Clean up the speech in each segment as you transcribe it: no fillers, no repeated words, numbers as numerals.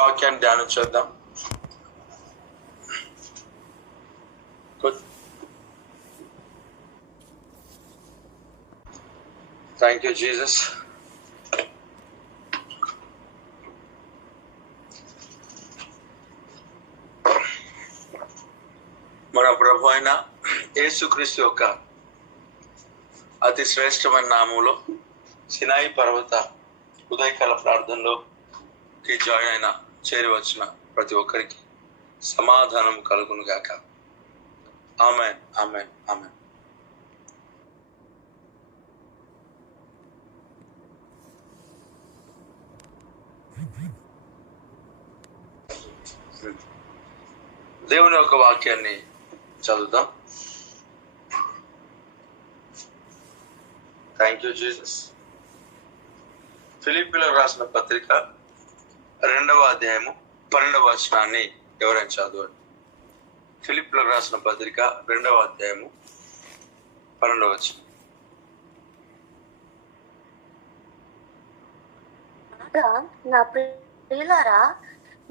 వాక్యాన్ని ధ్యానం చేద్దాం. Thank you Jesus. మన ప్రభు అయిన యేసుక్రీస్తు యొక్క అతి శ్రేష్టమైన నామంలో సినాయి పర్వత ఉదయకాల ప్రార్థనలోకి జాయిన్ అయిన చేరి వచ్చిన ప్రతి ఒక్కరికి సమాధానం కలుగును గాక. ఆమేన్, ఆమేన్, ఆమేన్. దేవుని యొక్క వాక్యాన్ని చదువుదాం. Thank you Jesus. ఫిలిప్పీలకు రాసిన పత్రిక 2వ అధ్యాయము 12వ వచనాన్ని ఎవరైనా చదవండి. ఫిలిప్పీలకు రాసిన పత్రిక 2వ అధ్యాయము 12వ వచనం. నా ప్రియులారా,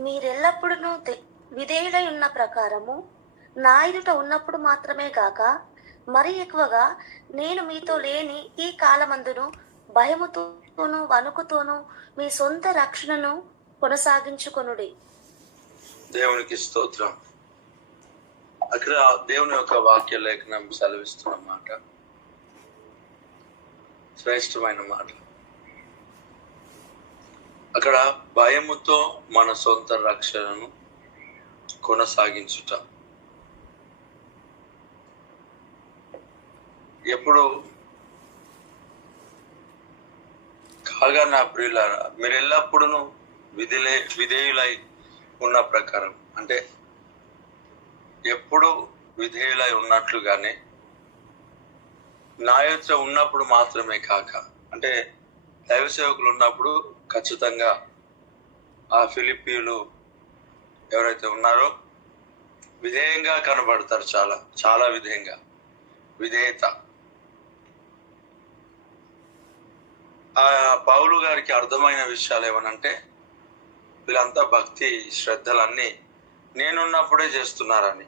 మీరెల్లప్పుడూ విధేయులై ఉన్న ప్రకారము నా ఎదుట ఉన్నప్పుడు మాత్రమే గాక మరి ఎక్కువగా నేను మీతో లేని ఈ కాలమందును భయముతోనూ వణుకుతోనూ మీ సొంత రక్షణను కొనసాగించుకొనుడి. దేవునికి స్తోత్రం. అక్కడ దేవుని యొక్క వాక్య లేఖనం సెలవిస్తున్న మాట శ్రేష్టమైన మాట. అక్కడ భయముతో మన సొంత రక్షణను కొనసాగించుట. ఎప్పుడు కాగా నా ప్రియులారా, మీరు ఎల్లప్పుడూ విధేయులై ఉన్న ప్రకారం, అంటే ఎప్పుడు విధేయులై ఉన్నట్లుగానే నా యొక్క ఉన్నప్పుడు మాత్రమే కాక, అంటే దైవ సేవకులు ఉన్నప్పుడు ఖచ్చితంగా ఆ ఫిలిప్పీలు ఎవరైతే ఉన్నారో విధేయంగా కనబడతారు. చాలా చాలా విధేయత. ఆ పౌలు గారికి అర్థమైన విషయాలు ఏమనంటే, వీళ్ళంతా భక్తి శ్రద్ధలన్నీ నేనున్నప్పుడే చేస్తున్నారని.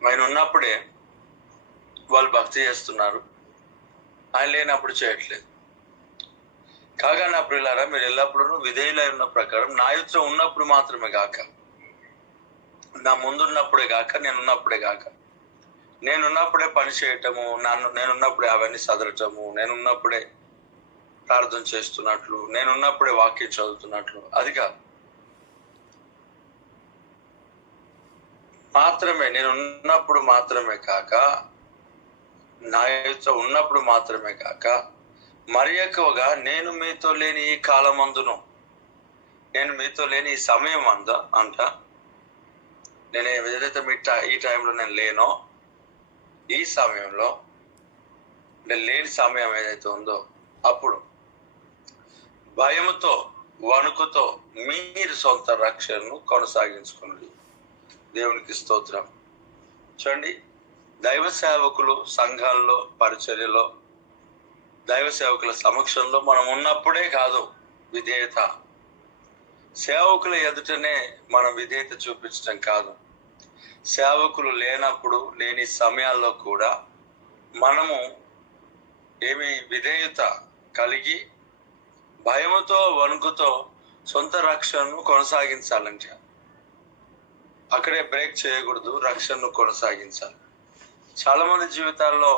ఆయన ఉన్నప్పుడే వాళ్ళు భక్తి చేస్తున్నారు, ఆయన లేనప్పుడు చేయట్లేదు. కాగా నా ప్రియులారా, మీరు ఎల్లప్పుడూ విధేయులై ఉన్న ప్రకారం నా యుద్ధ ఉన్నప్పుడు మాత్రమే గాక, నా ముందున్నప్పుడే గాక, నేనున్నప్పుడే గాక, నేనున్నప్పుడే పని చేయటము, నేనున్నప్పుడే అవన్నీ సదరటము, నేనున్నప్పుడే ప్రార్థన చేస్తున్నట్లు, నేనున్నప్పుడే వాక్యం చదువుతున్నట్లు, అది కాదు. మాత్రమే నేనున్నప్పుడు మాత్రమే కాక, నా యుద్ధ ఉన్నప్పుడు మాత్రమే కాక మరి ఎక్కువగా నేను మీతో లేని ఈ కాలమందును, నేను మీతో లేని ఈ సమయం అంట, నేను ఏదైతే ఈ టైంలో నేను లేనో, ఈ సమయంలో నేను లేని సమయం ఏదైతే ఉందో అప్పుడు భయముతో వణుకుతో మీరు సొంత రక్షణను కొనసాగించుకున్నది. దేవునికి స్తోత్రం. చూడండి, దైవ సేవకులు సంఘాల్లో, పరిచర్యలో, దైవ సేవకుల సమక్షంలో మనం ఉన్నప్పుడే కాదు విధేయత. సేవకుల ఎదుటనే మనం విధేయత చూపించడం కాదు, సేవకులు లేనప్పుడు, లేని సమయాల్లో కూడా మనము విధేయత కలిగి భయముతో వణుకుతో సొంత రక్షణను కొనసాగించాలంటే అక్కడే బ్రేక్ చేయకూడదు, రక్షణను కొనసాగించాలి. చాలా మంది జీవితాల్లో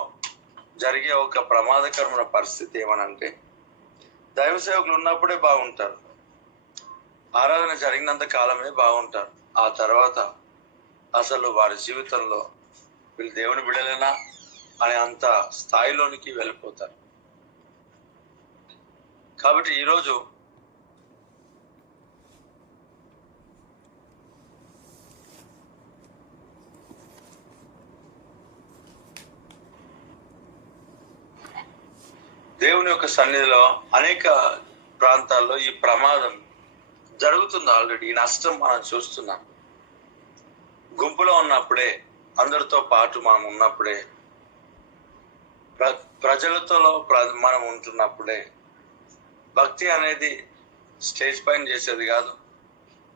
జరిగే ఒక ప్రమాదకరమైన పరిస్థితి ఏమనంటే, దైవ సేవకులు ఉన్నప్పుడే బాగుంటారు, ఆరాధన జరిగినంత కాలమే బాగుంటారు, ఆ తర్వాత అసలు వారి జీవితంలో వీళ్ళు దేవుని బిడ్డలేనా అనే అంత స్థాయిలోనికి వెళ్ళిపోతారు. కాబట్టి ఈరోజు దేవుని యొక్క సన్నిధిలో అనేక ప్రాంతాల్లో ఈ ప్రమాదం జరుగుతుంది. ఆల్రెడీ ఈ నష్టం మనం చూస్తున్నాం. గుంపులో ఉన్నప్పుడే, అందరితో పాటు మనం ఉన్నప్పుడే, ప్రజలతో మనం ఉంటున్నప్పుడే భక్తి అనేది స్టేజ్ పైన చేసేది కాదు.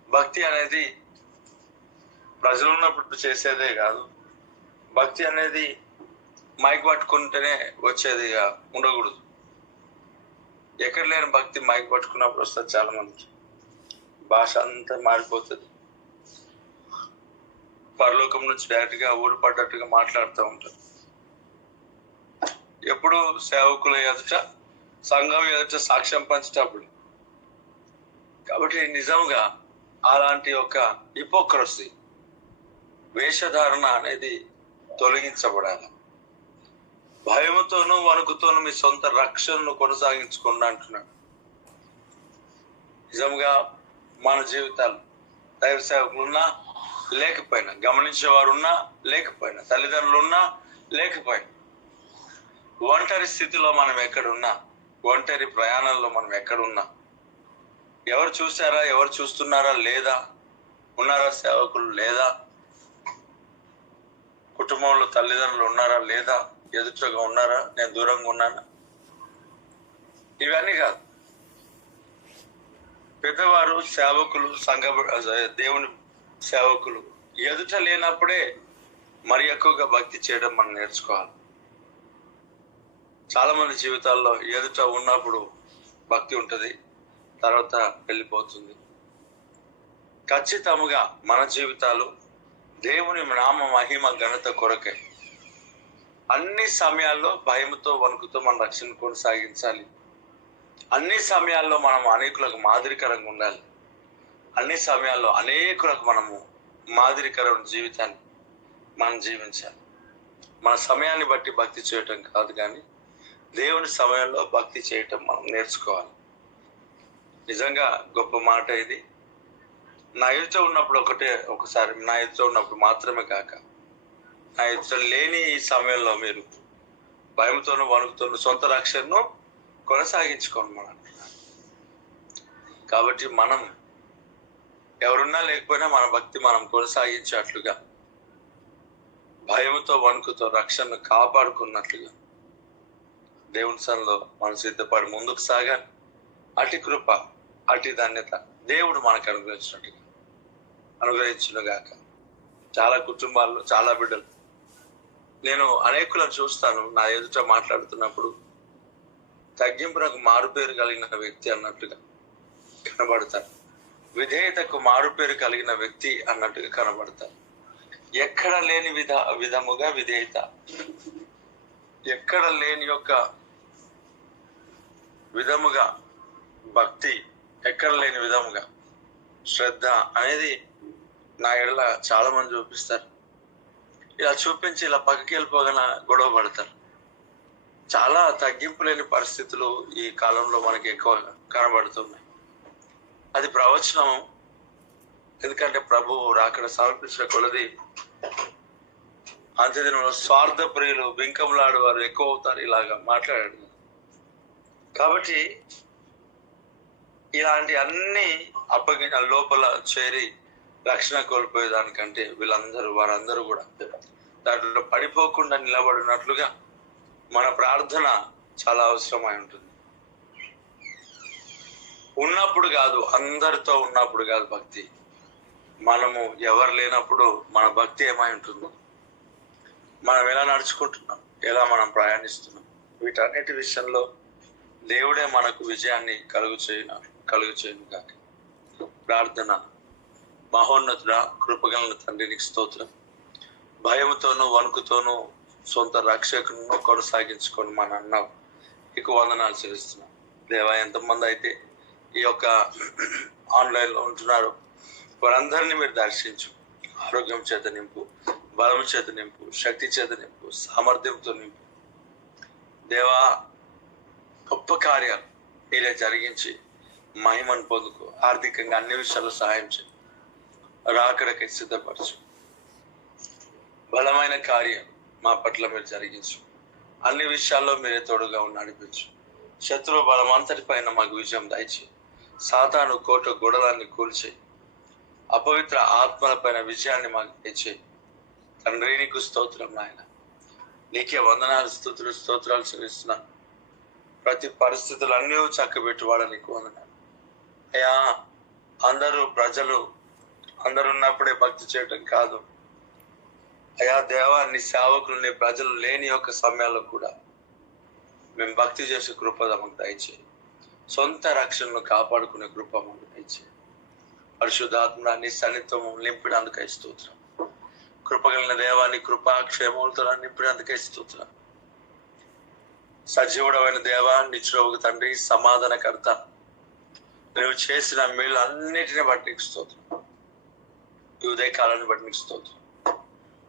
భక్తి అనేది ప్రజలు ఉన్నప్పుడు చేసేదే కాదు. భక్తి అనేది మైక్ పట్టుకుంటేనే వచ్చేదిగా ఉండకూడదు. ఎక్కడ లేని భక్తి మైక్ పట్టుకున్నప్పుడు వస్తుంది. చాలా మందికి భాష అంతా మారిపోతుంది. పరలోకం నుంచి డైరెక్ట్ గా ఊరు పడ్డట్టుగా మాట్లాడుతూ ఉంటారు. ఎప్పుడు సేవకుల ఎదుట, సంఘం ఎదుట సాక్ష్యం పంచేటప్పుడు. కాబట్టి నిజంగా అలాంటి ఒక హిపోక్రసీ, వేషధారణ అనేది తొలగించబడాలి. భయముతోనూ వణుకుతోనూ మీ సొంత రక్షణను కొనసాగించుకోండి అంటున్నాడు. నిజంగా మన జీవితాలు దైవ సేవకులున్నా లేకపోయినా, గమనించేవారు ఉన్నా లేకపోయినా, తల్లిదండ్రులు ఉన్నా లేకపోయినా, ఒంటరి స్థితిలో మనం ఎక్కడున్నా, ఒంటరి ప్రయాణంలో మనం ఎక్కడున్నా, ఎవరు చూసారా, ఎవరు చూస్తున్నారా లేదా, ఉన్నారా సేవకులు లేదా, కుటుంబంలో తల్లిదండ్రులు ఉన్నారా లేదా, ఎదుటగా ఉన్నారా, నేను దూరంగా ఉన్నానా, ఇవన్నీ కాదు. పెద్దవారు, సేవకులు, దేవుని సేవకులు ఎదుట లేనప్పుడే మరి ఎక్కువగా భక్తి చేయడం మనం నేర్చుకోవాలి. చాలా మంది జీవితాల్లో ఎదుట ఉన్నప్పుడు భక్తి ఉంటుంది, తర్వాత వెళ్ళిపోతుంది. ఖచ్చితంగా మన జీవితాలు దేవుని నామ మహిమ ఘనత కొరకే. అన్ని సమయాల్లో భయముతో వణుకుతో మన రక్షణ కొనసాగించాలి. అన్ని సమయాల్లో మనం అనేకులకు మాదిరికరంగా ఉండాలి. అన్ని సమయాల్లో అనేకులకు మనము మాదిరికరమైన జీవితాన్ని మనం జీవించాలి. మన సమయాన్ని బట్టి భక్తి చేయటం కాదు, కానీ దేవుని సమయంలో భక్తి చేయటం మనం నేర్చుకోవాలి. నిజంగా గొప్ప మాట ఇది. నా ఎదుట ఉన్నప్పుడు ఒకసారి నా ఎదుట ఉన్నప్పుడు మాత్రమే కాక, నా ఎదుట లేని ఈ సమయంలో మీరు భయంతోనూ వణుకుతోనూ సొంత రక్షణను కొనసాగించుకోండి మనం. కాబట్టి మనం ఎవరున్నా లేకపోయినా మన భక్తి మనం కొనసాగించేట్లుగా, భయముతో వణుకుతో రక్షణను కాపాడుకున్నట్లుగా దేవుని సన్నిధిలో మనం సిద్ధపడి ముందుకు సాగాలి. అటు కృప, అటు ధన్యత దేవుడు మనకు అనుగ్రహించునుగాక. చాలా కుటుంబాల్లో, చాలా బిడ్డలు, నేను అనేకులను చూస్తాను, నా ఎదుట మాట్లాడుతున్నప్పుడు తగ్గింపునకు మారుపేరు కలిగిన వ్యక్తి అన్నట్టుగా కనబడతారు. విధేయతకు మారుపేరు కలిగిన వ్యక్తి అన్నట్టుగా కనబడతారు. ఎక్కడ లేని విధముగా విధేయత, ఎక్కడ లేని యొక్క విధముగా భక్తి, ఎక్కడ లేని విధముగా శ్రద్ధ అనేది నా ఎడల చాలా మంది చూపిస్తారు. ఇలా చూపించి ఇలా పక్కకి వెళ్ళిపోగానే గొడవ పడతారు. చాలా తగ్గింపు లేని పరిస్థితులు ఈ కాలంలో మనకి ఎక్కువ కనబడుతున్నాయి. అది ప్రవచనం. ఎందుకంటే ప్రభువు రాకడ సమర్పించిన కొలది అంత్యదినంలో స్వార్థ ప్రియులు, బింకములాడు వారు ఎక్కువ అవుతారు ఇలాగా మాట్లాడాడు. కాబట్టి ఇలాంటి అన్ని లోపల చేరి రక్షణ కోల్పోయేదానికంటే వారందరూ కూడా దాంట్లో పడిపోకుండా నిలబడినట్లుగా మన ప్రార్థన చాలా అవసరమై ఉంటుంది. ఉన్నప్పుడు కాదు, అందరితో ఉన్నప్పుడు కాదు భక్తి. మనము ఎవరు లేనప్పుడు మన భక్తి ఏమై ఉంటుందో, మనం ఎలా నడుచుకుంటున్నాం, ఎలా మనం ప్రయాణిస్తున్నాం, వీటన్నిటి విషయంలో దేవుడే మనకు విజయాన్ని కలుగు చేయను కాక. ప్రార్థన. మహోన్నతుడా, కృపగలన తండ్రి, నీకు స్తోత్రం. భయముతోనూ వణుకుతోనూ సొంత రక్షకును కొనసాగించుకొని మన అన్నావు, నీకు వందనాలు చెల్లిస్తున్నాం. దేవా, ఎంతమంది అయితే ఈ యొక్క ఆన్లైన్లో ఉంటున్నారో వారందరినీ మీరు దర్శించు. ఆరోగ్యం చేత నింపు, బలం చేత నింపు, శక్తి చేత నింపు, సామర్థ్యంతో నింపు. దేవా, గొప్ప కార్యాలు మీరే జరిగించి మహిమను పొందుకో. ఆర్థికంగా అన్ని విషయాల్లో సహాయం చేయి. రాకడకి సిద్ధపరచు. బలమైన కార్యం మా పట్ల మీరు జరిగించు. అన్ని విషయాల్లో మీరే తోడుగా నడిపించు. శత్రువు బలం అంతటి పైన మాకు విజయం దయచేయి. సాతాను కోట గొడవలాన్ని కూల్చేయి. అపవిత్ర ఆత్మల పైన విజయాన్ని మాకు తెచ్చేయి. తండ్రి, నీకు స్తోత్రం నాయన. నీకే వందనాలు, స్తోత్రాలు చెల్లిస్తున్నాను. ప్రతి పరిస్థితులు అన్నీ చక్కబెట్టువాడ నీకు వందనాలు. ప్రజలు అందరూ ఉన్నప్పుడే భక్తి చేయటం కాదు అయా దేవా, నీ సేవకులు నీ ప్రజలు లేని యొక్క సమయాల్లో కూడా మేము భక్తి చేసే కృప మాకు దయచేయి. సొంత రక్షణను కాపాడుకునే కృప మాకు దయచేయి. పరిశుద్ధాత్మ నీ సన్నిత్వం నింపినందుకై స్తోత్రం. కృపగలిగిన దేవాన్ని కృపాక్షేమములతో నింపినందుకై స్తోత్రం. సజీవుడమైన దేవా, నిత్యుడవగు తండ్రి, సమాధానకర్త, నువ్వు చేసిన మేలు అన్నిటిని బట్టి నీకు స్తోత్రం. ఈ ఉదయకాలాన్ని బట్టి నీకు స్తోత్రం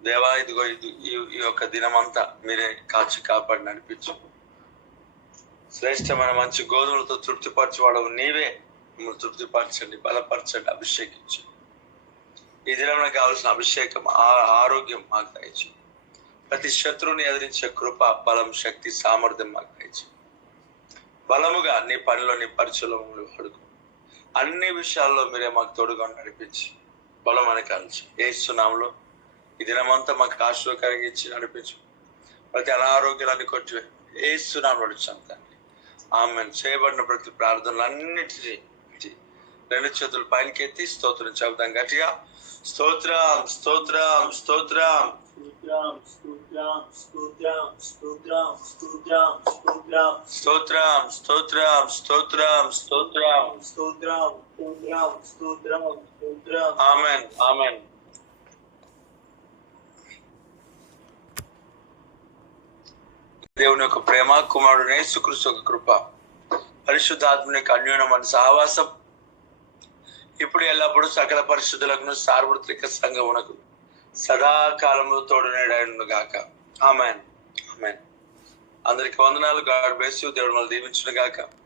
దేవా. ఇదిగో ఈ యొక్క దినమంతా మీరే కాచి కాపాడి నడిపించు. శ్రేష్టమైన మంచి గోధుమలతో తృప్తిపరచువాడవు నీవే. మిమ్మల్ని తృప్తిపరచండి, బలపరచండి, అభిషేకించు. ఈ దినంలో కావాల్సిన అభిషేకం, ఆరోగ్యం మాకు దయచు. ప్రతి శత్రువుని ఎదిరించే కృప, బలం, శక్తి, సామర్థ్యం మాకు దయచు. బలముగా నీ పనిలో నీ పరిచయంలో అడుగు. అన్ని విషయాల్లో మీరే మాకు తోడుగా నడిపించి బలమని కాల్చి ఏస్తున్నాంలో ఈ దినమంతా మాకు ఆశీర్వాదకరంగా ఇచ్చి నడిపించు. ప్రతి అనారోగ్యాన్ని కొట్టి ఏస్తున్నాం నడుచాం తండ్రి. ఆమెన్. చేయబడిన ప్రతి ప్రార్థనలన్నిటినీ రెండు చేతులు పైనకి ఎత్తి స్తోత్రం చెబుతాం గట్టిగా. స్తోత్రం, స్తోత్రం, స్తోత్రం. స్తోత్రం, స్తోత్రం, స్తోత్రం, స్తోత్రం, స్తోత్రం, స్తోత్రం, స్తోత్రం, స్తోత్రం, స్తోత్రం, స్తోత్రం, స్తోత్రం. Amen, amen. దేవుని యొక్క ప్రేమ, కుమారుడు యేసుక్రీస్తు యొక్క కృప, పరిశుద్ధాత్మ యొక్క అన్యోన్యమైన సహవాసం ఇప్పుడు ఎల్లప్పుడూ సకల పరిశుద్ధులకు సార్వత్రిక సంఘమునకు సదాకాలము తోడునేడాను గాక. Amen, amen. అందరికి వందనాలు. God bless you. దేవుడు మనల్ని దీవించును గాక.